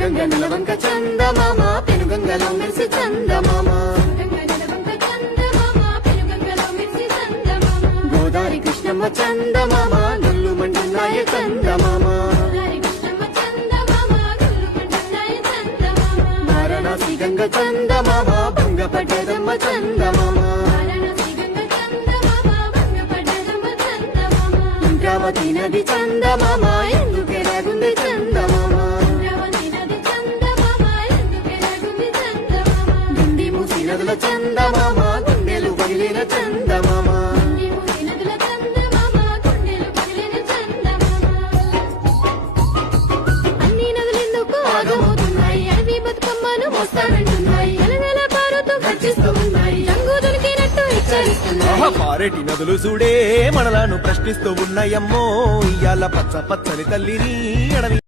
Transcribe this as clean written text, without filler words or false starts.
శివగంగ నిలవంక చందమామ పెనుగంగలో మెరిసి చందమామ గోదారి కృష్ణమ్మ చందమామ నల్లు మండున్నాయ చందమామ వారణాసి గంగ చందమామ భంగపడ్డదమ్మ చందమామ ఇంద్రావతి నది చందమామ ఎందుకెలాగుంది చందమామ గుండి మూసి నదుల చందమామ గుండెలు పగిలిన చందమామ అన్ని నదులెందుకు ఆగమవుతున్నాయి అడవి బతుకమ్మను మోస్తానంటున్నాయి నెలనెల పారుతూ గర్జిస్తూ ఉన్నాయి రంగు దొరికినట్టు హెచ్చరిస్తున్నాయి పారేటి నదులు చూడే మనలను ప్రశ్నిస్తూ ఉన్నాయమ్మో ఇయ్యాల పచ్చ పచ్చని తల్లిని అడవి